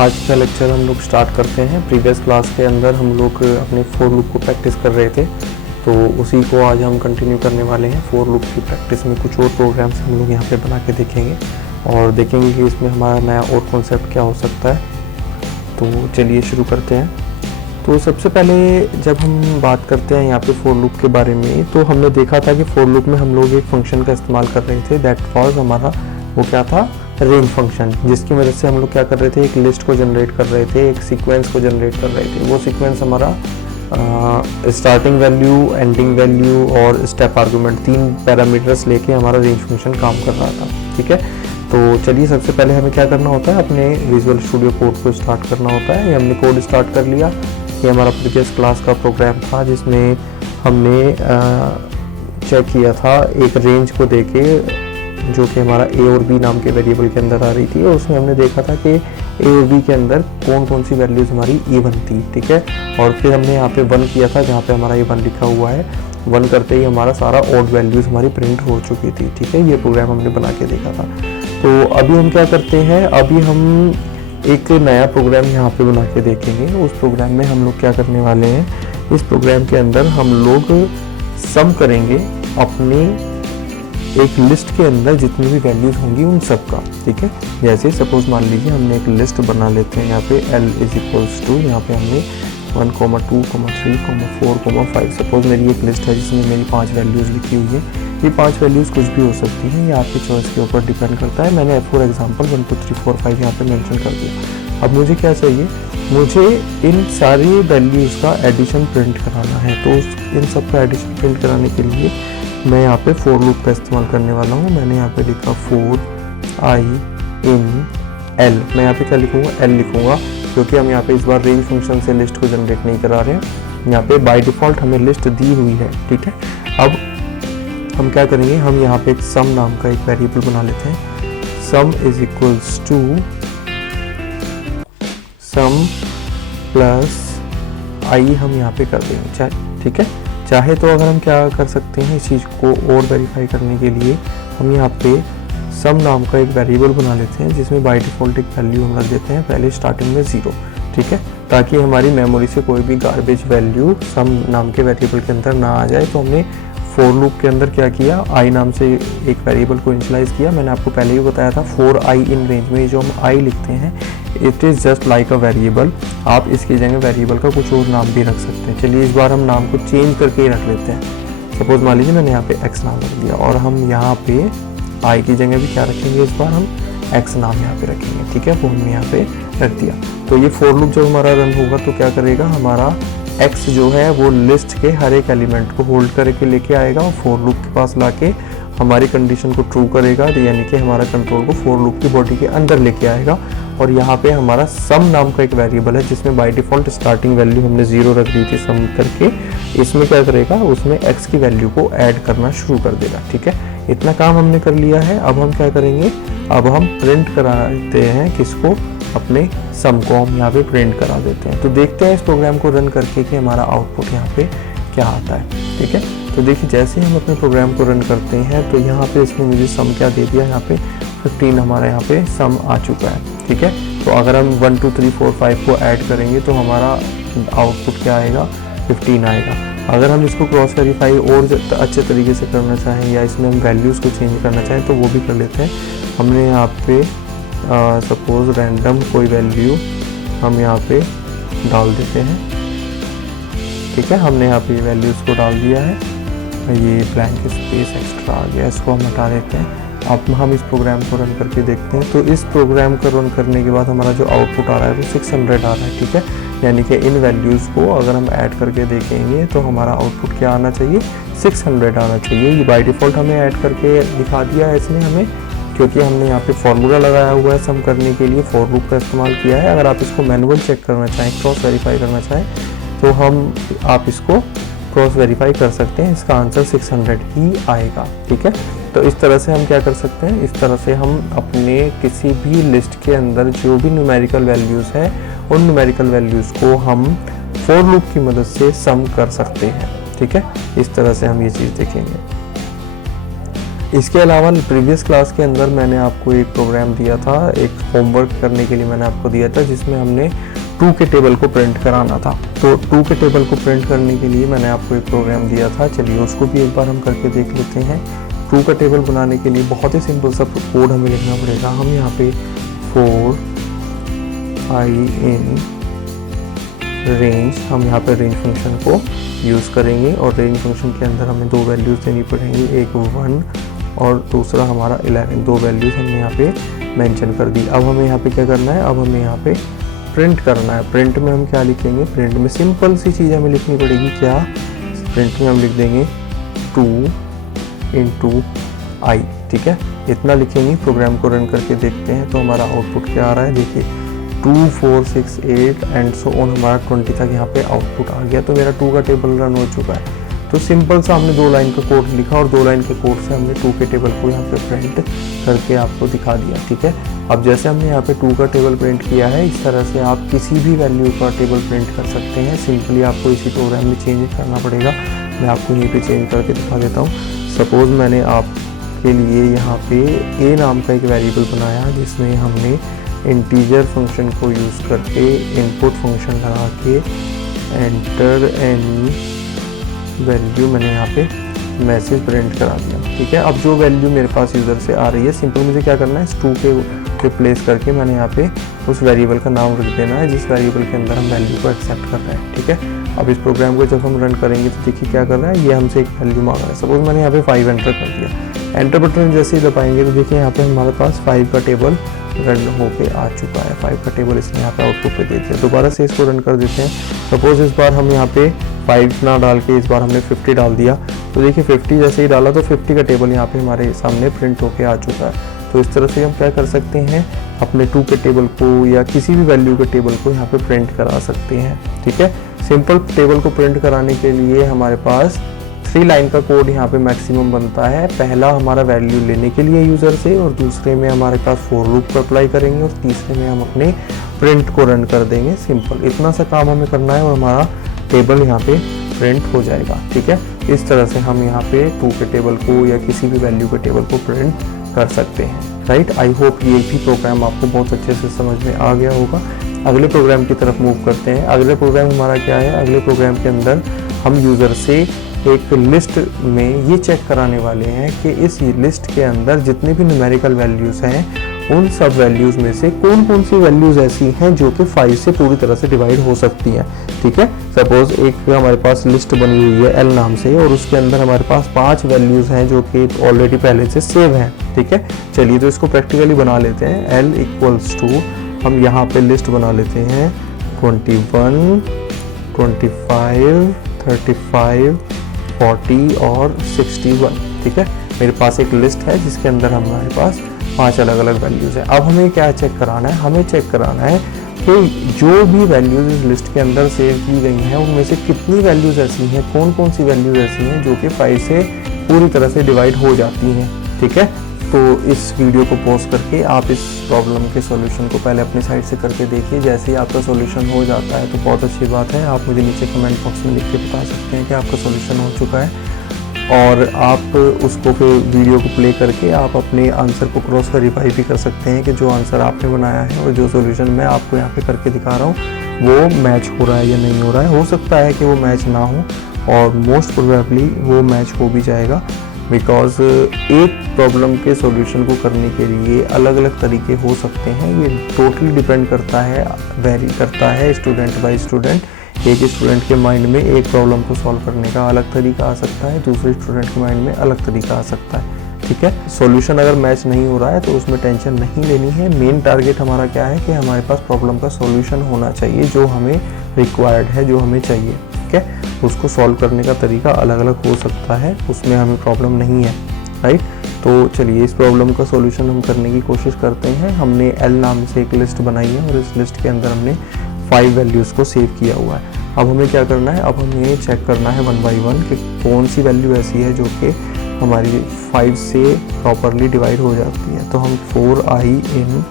आज का लेक्चर हम लोग स्टार्ट करते हैं। प्रीवियस क्लास के अंदर हम लोग अपने फोर लूप को प्रैक्टिस कर रहे थे, तो उसी को आज हम कंटिन्यू करने वाले हैं। फोर लूप की प्रैक्टिस में कुछ और प्रोग्राम्स हम लोग यहाँ पे बना के देखेंगे और देखेंगे कि इसमें हमारा नया और कॉन्सेप्ट क्या हो सकता है। तो चलिए शुरू करते हैं। तो सबसे पहले जब हम बात करते हैं यहाँ पे फोर लूप के बारे में, तो हमने देखा था कि फोर लूप में हम लोग एक फंक्शन का इस्तेमाल कर रहे थे, दैट वाज हमारा वो क्या था, रेंज फंक्शन, जिसकी वजह से हम लोग क्या कर रहे थे, एक लिस्ट को जनरेट कर रहे थे, एक सीक्वेंस को जनरेट कर रहे थे। वो सीक्वेंस हमारा स्टार्टिंग वैल्यू, एंडिंग वैल्यू और स्टेप आर्गुमेंट, 3 पैरामीटर्स लेके हमारा रेंज फंक्शन काम कर रहा था। ठीक है, तो चलिए सबसे पहले हमें क्या करना होता है, अपने विजुअल स्टूडियो कोड को स्टार्ट करना होता है। ये हमने कोड स्टार्ट कर लिया। ये हमारा प्रीवियस क्लास का प्रोग्राम था जिसमें हमने चेक किया था एक रेंज को देके, जो कि हमारा ए और बी नाम के वेरिएबल के अंदर आ रही थी, और उसमें हमने देखा था कि ए और बी के अंदर कौन कौन सी वैल्यूज़ हमारी इवन थी। ठीक है, और फिर हमने यहाँ पे 1 किया था, जहाँ पे हमारा ये 1 लिखा हुआ है। 1 करते ही हमारा सारा ऑड वैल्यूज़ हमारी प्रिंट हो चुकी थी। ठीक है, ये प्रोग्राम हमने बना के देखा था। तो अभी हम क्या करते हैं, अभी हम एक नया प्रोग्राम यहाँ पे बना के देखेंगे। उस प्रोग्राम में हम लोग क्या करने वाले हैं, इस प्रोग्राम के अंदर हम लोग सम करेंगे अपनी एक लिस्ट के अंदर जितनी भी वैल्यूज होंगी उन सब का। ठीक है, जैसे सपोज मान लीजिए हमने एक लिस्ट बना लेते हैं। यहाँ पे L = यहाँ पे हमने 1, 2, 3, 4, 5, सपोज मेरी एक लिस्ट है जिसमें मेरी 5 वैल्यूज़ लिखी हुई है। ये 5 वैल्यूज़ कुछ भी हो सकती हैं, ये आपकी चॉइस के ऊपर डिपेंड करता है। मैंने फॉर एग्जांपल 1, 2, 3, 4, 5 यहाँ पे मेंशन कर दिया। अब मुझे क्या चाहिए, मुझे इन सारी वैल्यूज़ का एडिशन प्रिंट कराना है। तो इन सब का एडिशन प्रिंट कराने के लिए मैं यहाँ पे फोर लूप का इस्तेमाल करने वाला हूँ। मैंने यहाँ पे लिखा for i in l। मैं यहाँ पे क्या लिखूँगा, l लिखूँगा, क्योंकि हम यहाँ पे इस बार रेंज फंक्शन से लिस्ट को जनरेट नहीं करा रहे हैं। यहाँ पे बाय डिफ़ॉल्ट हमें लिस्ट दी हुई है। ठीक है, अब हम क्या करेंगे, हम यहाँ पे एक सम नाम का एक वेरिएबल बना लेते हैं। सम = सम प्लस i हम यहाँ पे कर देंगे। ठीक है, चाहे तो अगर हम क्या कर सकते हैं, इस चीज़ को और वेरीफाई करने के लिए हम यहाँ पे सम नाम का एक वेरिएबल बना लेते हैं, जिसमें बाय डिफ़ॉल्ट एक वैल्यू हम रख देते हैं पहले स्टार्टिंग में 0। ठीक है, ताकि हमारी मेमोरी से कोई भी गार्बेज वैल्यू सम नाम के वेरिएबल के अंदर ना आ जाए। तो हमने फोर लूप के अंदर क्या किया, आई नाम से एक वेरिएबल को इनिशियलाइज किया। मैंने आपको पहले ही बताया था, for i in range में जो हम i लिखते हैं, it is just like a variable. आप इसकी जगह वेरिएबल का कुछ और नाम भी रख सकते हैं। चलिए इस बार हम नाम को चेंज करके ही रख लेते हैं। सपोज मान लीजिए मैंने यहाँ पे x नाम रख दिया, और हम यहाँ पे i की जगह भी क्या रखेंगे, इस बार हम x नाम यहाँ पे रखेंगे। ठीक है, वो हमने यहाँ पे रख दिया। तो ये फोर लूप जब हमारा रन होगा तो क्या करेगा, हमारा x जो है वो लिस्ट के हर एक एलिमेंट को होल्ड करके लेके आएगा और फोर लूप के पास लाके हमारी कंडीशन को ट्रू करेगा, यानी कि हमारा कंट्रोल को फोर लूप की बॉडी के अंदर लेके आएगा। और यहाँ पे हमारा सम नाम का एक वेरिएबल है जिसमें बाय डिफ़ॉल्ट स्टार्टिंग वैल्यू हमने 0 रख दी थी सम करके। इसमें क्या करेगा, उसमें x की वैल्यू को ऐड करना शुरू कर देगा। ठीक है, इतना काम हमने कर लिया है। अब हम क्या करेंगे, अब हम प्रिंट कराते हैं किसको, अपने सम को हम यहाँ पे प्रिंट करा देते हैं। तो देखते हैं इस प्रोग्राम को रन करके कि हमारा आउटपुट यहाँ पे क्या आता है। ठीक है, तो देखिए जैसे ही हम अपने प्रोग्राम को रन करते हैं तो यहाँ पे इसने मुझे सम क्या दे दिया, यहाँ पे 15 हमारा यहाँ पे सम आ चुका है। ठीक है, तो अगर हम 1, 2, 3, 4, 5 को ऐड करेंगे तो हमारा आउटपुट क्या आएगा, 15 आएगा। अगर हम इसको क्रॉस वेरीफाई और अच्छे तरीके से करना चाहें, या इसमें हम वैल्यूज़ को चेंज करना चाहें, तो वो भी कर लेते हैं। हमने यहाँ पे सपोज रैंडम कोई वैल्यू हम यहाँ पे डाल देते हैं। ठीक है, हमने यहाँ पे वैल्यूज़ को डाल दिया है। ये ब्लैंक स्पेस एक्स्ट्रा आ गया, इसको हम हटा देते हैं। अब हम इस प्रोग्राम को रन करके देखते हैं। तो इस प्रोग्राम को रन करने के बाद हमारा जो आउटपुट आ रहा है वो 600 आ रहा है। ठीक है, यानी कि इन वैल्यूज़ को अगर हम ऐड करके देखेंगे तो हमारा आउटपुट क्या आना चाहिए, 600 आना चाहिए। ये बाय डिफ़ॉल्ट हमें ऐड करके दिखा दिया है इसने हमें, क्योंकि हमने यहाँ पे फॉर्मूला लगाया हुआ है सम करने के लिए, फॉर लूप का इस्तेमाल किया है। अगर आप इसको मैनुअल चेक करना चाहें, क्रॉस वेरीफाई करना चाहें, तो आप इसको क्रॉस वेरीफाई कर सकते हैं। इसका आंसर 600 ही आएगा। ठीक है, तो इस तरह से हम क्या कर सकते हैं, इस तरह से हम अपने किसी भी लिस्ट के अंदर जो भी न्यूमेरिकल वैल्यूज़ है, उन न्यूमेरिकल वैल्यूज़ को हम फोर लूप की मदद से सम कर सकते हैं। ठीक है, इस तरह से हम ये चीज़ देखेंगे। इसके अलावा प्रीवियस क्लास के अंदर मैंने आपको एक प्रोग्राम दिया था, एक होमवर्क करने के लिए मैंने आपको दिया था, जिसमें हमने 2 के टेबल को प्रिंट कराना था। तो 2 के टेबल को प्रिंट करने के लिए मैंने आपको एक प्रोग्राम दिया था, चलिए उसको भी एक बार हम करके देख लेते हैं। 2 का टेबल बनाने के लिए बहुत ही सिंपल सा कोड हमें लिखना पड़ेगा। हम यहाँ पे 4 i in रेंज, हम यहाँ पे रेंज फंक्शन को यूज़ करेंगे और रेंज फंक्शन के अंदर हमें 2 वैल्यूज़ देनी पड़ेंगी, एक 1 और दूसरा हमारा 11। 2 वैल्यूज़ हमने यहाँ पे मेंशन कर दी। अब हमें यहाँ पे क्या करना है, अब हमें यहाँ पे प्रिंट करना है। प्रिंट में हम क्या लिखेंगे, प्रिंट में सिंपल सी चीज़ हमें लिखनी पड़ेगी। क्या, प्रिंट में हम लिख देंगे 2 into i, ठीक है, इतना लिखेंगे। प्रोग्राम को रन करके देखते हैं तो हमारा आउटपुट क्या आ रहा है, देखिए 2 4 6 8 एंड सो ऑन, हमारा 20 तक यहाँ पे आउटपुट आ गया। तो मेरा 2 का टेबल रन हो चुका है। तो सिंपल सा हमने 2 लाइन का कोड लिखा और 2 लाइन के कोड से हमने 2 के टेबल को यहाँ पे प्रिंट करके आपको दिखा दिया, ठीक है। अब जैसे हमने यहाँ पे 2 का टेबल प्रिंट किया है, इस तरह से आप किसी भी वैल्यू का टेबल प्रिंट कर सकते हैं। सिंपली आपको इसी प्रोग्राम में चेंज करना पड़ेगा। मैं आपको यहीं पे चेंज करके दिखा देता हूँ। सपोज़ मैंने आपके लिए यहाँ पे a नाम का एक वेरिएबल बनाया, जिसमें हमने इंटीजर फंक्शन को यूज़ करके इनपुट फंक्शन लगा के एंटर एनी वैल्यू मैंने यहाँ पे मैसेज प्रिंट करा दिया, ठीक है। अब जो वैल्यू मेरे पास यूज़र से आ रही है, सिंपल मुझे क्या करना है, इस 2 के रिप्लेस करके मैंने यहाँ पे उस वेरिएबल का नाम रख देना है जिस वेरिएबल के अंदर हम वैल्यू को एक्सेप्ट कर रहे हैं, ठीक है। अब इस प्रोग्राम को जब हम रन करेंगे तो देखिए क्या कर रहा है, ये हमसे एक वैल्यू मांग रहा है। सपोज मैंने यहाँ पे 5 एंटर कर दिया। एंटर बटन जैसे ही दबाएंगे तो देखिए यहाँ पे हमारे पास 5 का टेबल रन होके आ चुका है। 5 का टेबल इसने यहाँ पे आउटपुट पे दे दिया। दोबारा से इसको रन कर देते हैं। सपोज इस बार हम यहाँ पे 5 ना डाल के इस बार हमने 50 डाल दिया। तो देखिए 50 जैसे ही डाला तो 50 का टेबल यहाँ पे हमारे सामने प्रिंट होके आ चुका है। तो इस तरह से हम क्या कर सकते हैं, अपने 2 के टेबल को या किसी भी वैल्यू के टेबल को यहाँ पे प्रिंट करा सकते हैं, ठीक है। सिंपल टेबल को प्रिंट कराने के लिए हमारे पास 3 लाइन का कोड यहाँ पे मैक्सिमम बनता है। पहला हमारा वैल्यू लेने के लिए यूज़र से, और दूसरे में हमारे पास फॉर लूप को अप्लाई करेंगे, और तीसरे में हम अपने प्रिंट को रन कर देंगे। सिंपल इतना सा काम हमें करना है और हमारा टेबल यहाँ पे प्रिंट हो जाएगा, ठीक है। इस तरह से हम यहाँ पे 2 के टेबल को या किसी भी वैल्यू के टेबल को प्रिंट कर सकते हैं, राइट। आई होप ये भी प्रोग्राम आपको बहुत अच्छे से समझ में आ गया होगा। अगले प्रोग्राम की तरफ मूव करते हैं। अगले प्रोग्राम हमारा क्या है, अगले प्रोग्राम के अंदर हम यूज़र से एक लिस्ट में ये चेक कराने वाले हैं कि इस लिस्ट के अंदर जितने भी न्यूमेरिकल वैल्यूज़ हैं, उन सब वैल्यूज़ में से कौन कौन सी वैल्यूज़ ऐसी हैं जो कि 5 से पूरी तरह से डिवाइड हो सकती हैं, ठीक है। सपोज एक हमारे पास लिस्ट बनी हुई है L नाम से, और उसके अंदर हमारे पास 5 वैल्यूज़ हैं जो कि ऑलरेडी पहले से सेव हैं, ठीक है। चलिए तो इसको प्रैक्टिकली बना लेते हैं। L इक्वल्स टू, हम यहाँ पे लिस्ट बना लेते हैं 21, 25, 35, 40 और 61, ठीक है। मेरे पास एक लिस्ट है जिसके अंदर हमारे पास 5 अलग अलग वैल्यूज़ हैं। अब हमें क्या चेक कराना है, हमें चेक कराना है कि जो भी वैल्यूज़ इस लिस्ट के अंदर सेव की गई हैं उनमें से कितनी वैल्यूज़ ऐसी हैं, कौन कौन सी वैल्यूज़ ऐसी हैं जो कि 5 से पूरी तरह से डिवाइड हो जाती हैं, ठीक है। तो इस वीडियो को पॉज करके आप इस प्रॉब्लम के सॉल्यूशन को पहले अपनी साइड से करके देखिए। जैसे ही आपका सॉल्यूशन हो जाता है तो बहुत अच्छी बात है, आप मुझे नीचे कमेंट बॉक्स में लिख के बता सकते हैं कि आपका सॉल्यूशन हो चुका है, और आप उसको फिर वीडियो को प्ले करके आप अपने आंसर को क्रॉस वेरीफाई भी कर सकते हैं कि जो आंसर आपने बनाया है और जो सॉल्यूशन मैं आपको यहाँ पे करके दिखा रहा हूँ वो मैच हो रहा है या नहीं हो रहा है। हो सकता है कि वो मैच ना हो, और मोस्ट प्रोबेबली वो मैच हो भी जाएगा, बिकॉज एक प्रॉब्लम के सॉल्यूशन को करने के लिए अलग अलग तरीके हो सकते हैं। ये टोटली डिपेंड करता है, वेरी करता है स्टूडेंट बाय स्टूडेंट। एक स्टूडेंट के माइंड में एक प्रॉब्लम को सॉल्व करने का अलग तरीका आ सकता है, दूसरे स्टूडेंट के माइंड में अलग तरीका आ सकता है, ठीक है। सॉल्यूशन अगर मैच नहीं हो रहा है तो उसमें टेंशन नहीं लेनी है। मेन टारगेट हमारा क्या है कि हमारे पास प्रॉब्लम का सॉल्यूशन होना चाहिए जो हमें रिक्वायर्ड है, जो हमें चाहिए, ठीक है। उसको सॉल्व करने का तरीका अलग अलग हो सकता है, उसमें हमें प्रॉब्लम नहीं है, राइट। तो चलिए इस प्रॉब्लम का सॉल्यूशन हम करने की कोशिश करते हैं। हमने L नाम से एक लिस्ट बनाई है और इस लिस्ट के अंदर हमने 5 वैल्यूज़ को सेव किया हुआ है। अब हमें क्या करना है, अब हमें चेक करना है 1 बाय 1 कि कौन सी वैल्यू ऐसी है जो कि हमारी 5 से प्रॉपरली डिवाइड हो जाती है। तो हम 4i in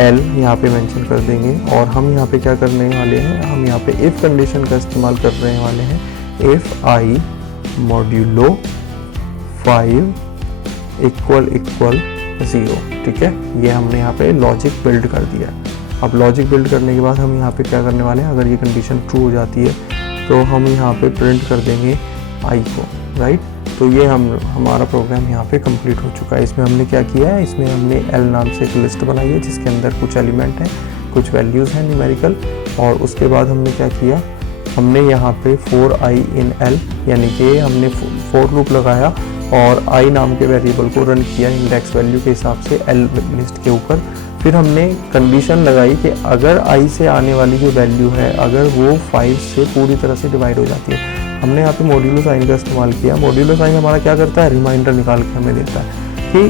L यहाँ पे मेंशन कर देंगे, और हम यहाँ पे क्या करने वाले हैं, हम यहाँ पे इफ़ कंडीशन का इस्तेमाल कर रहे वाले हैं। इफ़ i मॉड्यूलो 5 इक्वल 0, ठीक है। ये हमने यहाँ पे लॉजिक बिल्ड कर दिया। अब लॉजिक बिल्ड करने के बाद हम यहाँ पे क्या करने वाले हैं, अगर ये कंडीशन ट्रू हो जाती है तो हम यहाँ पे प्रिंट कर देंगे आई को, राइट। तो ये हमारा प्रोग्राम यहाँ पे कंप्लीट हो चुका है। इसमें हमने क्या किया है, इसमें हमने एल नाम से एक लिस्ट बनाई है जिसके अंदर कुछ एलिमेंट हैं, कुछ वैल्यूज़ हैं न्यूमेरिकल, और उसके बाद हमने क्या किया, हमने यहाँ पे for i in l यानी कि हमने फोर लूप लगाया और i नाम के वेरिएबल को रन किया इंडेक्स वैल्यू के हिसाब से l लिस्ट के ऊपर। फिर हमने कंडीशन लगाई कि अगर i से आने वाली जो वैल्यू है अगर वो 5 से पूरी तरह से डिवाइड हो जाती है, हमने यहाँ पे मॉड्यूलो साइन का इस्तेमाल किया। मॉड्यूलो साइन हमारा क्या करता है, रिमाइंडर निकाल के हमें देता है कि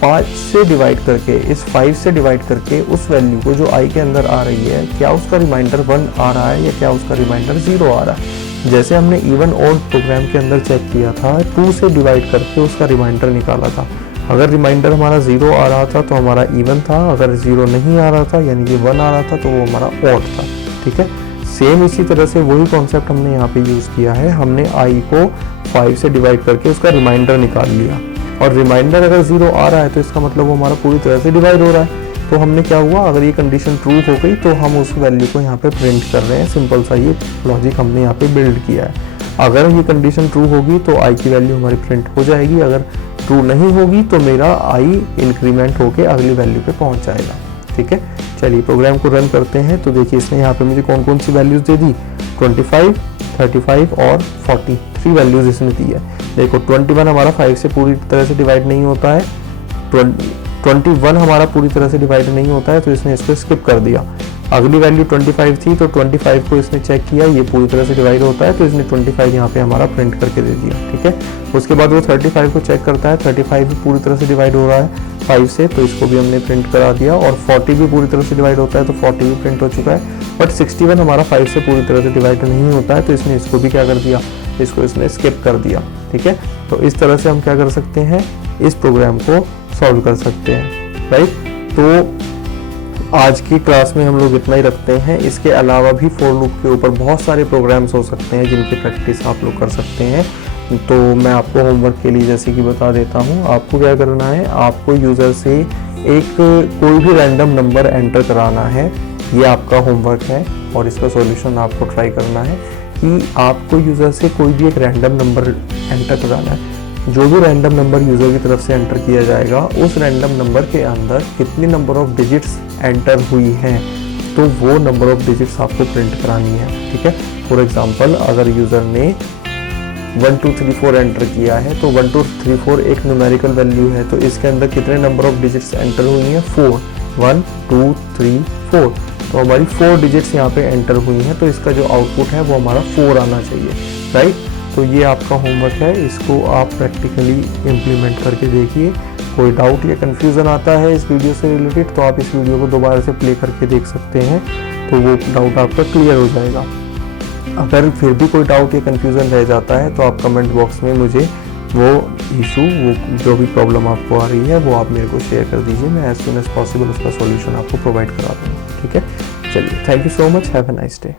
5 से डिवाइड करके, इस 5 से डिवाइड करके उस वैल्यू को जो i के अंदर आ रही है, क्या उसका रिमाइंडर 1 आ रहा है या क्या उसका रिमाइंडर 0 आ रहा है। जैसे हमने इवन ऑड प्रोग्राम के अंदर चेक किया था, 2 से डिवाइड करके उसका रिमाइंडर निकाला था। अगर रिमाइंडर हमारा 0 आ रहा था तो हमारा इवन था, अगर 0 नहीं आ रहा था यानी कि 1 आ रहा था तो वो हमारा ऑड था, ठीक है। सेम इसी तरह से वही कॉन्सेप्ट हमने यहाँ पे यूज़ किया है। हमने i को 5 से डिवाइड करके उसका रिमाइंडर निकाल लिया, और रिमाइंडर अगर 0 आ रहा है तो इसका मतलब वो हमारा पूरी तरह से डिवाइड हो रहा है। तो हमने क्या हुआ, अगर ये कंडीशन ट्रू हो गई तो हम उस वैल्यू को यहाँ पे प्रिंट कर रहे हैं। सिंपल सा ये लॉजिक हमने यहाँ पे बिल्ड किया है। अगर ये कंडीशन ट्रू होगी तो i की वैल्यू हमारी प्रिंट हो जाएगी, अगर ट्रू नहीं होगी तो मेरा i इंक्रीमेंट होके अगली वैल्यू पे पहुँच जाएगा, ठीक है। चलिए प्रोग्राम को रन करते हैं। तो देखिए इसने यहाँ पे मुझे कौन कौन सी वैल्यूज़ दे दी, 25, 35 और 40, 3 वैल्यूज़ इसने दी है। देखो 21 हमारा 5 से पूरी तरह से डिवाइड नहीं होता है, 21 हमारा पूरी तरह से डिवाइड नहीं होता है तो इसने इसको स्किप कर दिया। अगली वैल्यू 25 थी तो 25 को इसने चेक किया, ये पूरी तरह से डिवाइड होता है तो इसने 25 यहाँ पे हमारा प्रिंट करके दे दिया, ठीक है। उसके बाद वो 35 को चेक करता है, 35 भी पूरी तरह से डिवाइड हो रहा है 5 से, तो इसको भी हमने प्रिंट करा दिया। और 40 भी पूरी तरह से डिवाइड होता है तो 40 भी प्रिंट हो चुका है। बट 61 हमारा 5 से पूरी तरह से डिवाइड नहीं होता है तो इसने इसको भी क्या कर दिया, इसको इसने स्किप कर दिया, ठीक है। तो इस तरह से हम क्या कर सकते हैं, इस प्रोग्राम को सॉल्व कर सकते हैं, राइट। तो आज की क्लास में हम लोग इतना ही रखते हैं। इसके अलावा भी फॉर लूप के ऊपर बहुत सारे प्रोग्राम्स हो सकते हैं जिनकी प्रैक्टिस आप लोग कर सकते हैं। तो मैं आपको होमवर्क के लिए जैसे कि बता देता हूँ, आपको क्या करना है, आपको यूज़र से एक कोई भी रैंडम नंबर एंटर कराना है। ये आपका होमवर्क है और इसका सॉल्यूशन आपको ट्राई करना है कि आपको यूज़र से कोई भी एक रैंडम नंबर एंटर कराना है। जो भी रैंडम नंबर यूज़र की तरफ से एंटर किया जाएगा, उस रैंडम नंबर के अंदर कितनी नंबर ऑफ डिजिट्स एंटर हुई हैं, तो वो नंबर ऑफ डिजिट्स आपको प्रिंट करानी है, ठीक है। फॉर एग्जांपल अगर यूज़र ने 1 2 3 4 एंटर किया है तो 1 2 3 4 एक न्यूमेरिकल वैल्यू है, तो इसके अंदर कितने नंबर ऑफ डिजिट्स एंटर हुई हैं, 4, 1 2 3 4, तो हमारी 4 डिजिट्स यहाँ पे एंटर हुई हैं। तो इसका जो आउटपुट है वो हमारा 4 आना चाहिए, राइट। तो ये आपका होमवर्क है, इसको आप प्रैक्टिकली इम्प्लीमेंट करके देखिए। कोई डाउट या कन्फ्यूज़न आता है इस वीडियो से रिलेटेड तो आप इस वीडियो को दोबारा से प्ले करके देख सकते हैं, तो वो डाउट आपका क्लियर हो जाएगा। अगर फिर भी कोई डाउट या कन्फ्यूज़न रह जाता है तो आप कमेंट बॉक्स में मुझे वो इशू, वो जो भी प्रॉब्लम आपको आ रही है वो आप मेरे को शेयर कर दीजिए। मैं एज सून एज पॉसिबल उसका सॉल्यूशन आपको प्रोवाइड करा दूँगा, ठीक है। चलिए, thank you so much, have a nice day.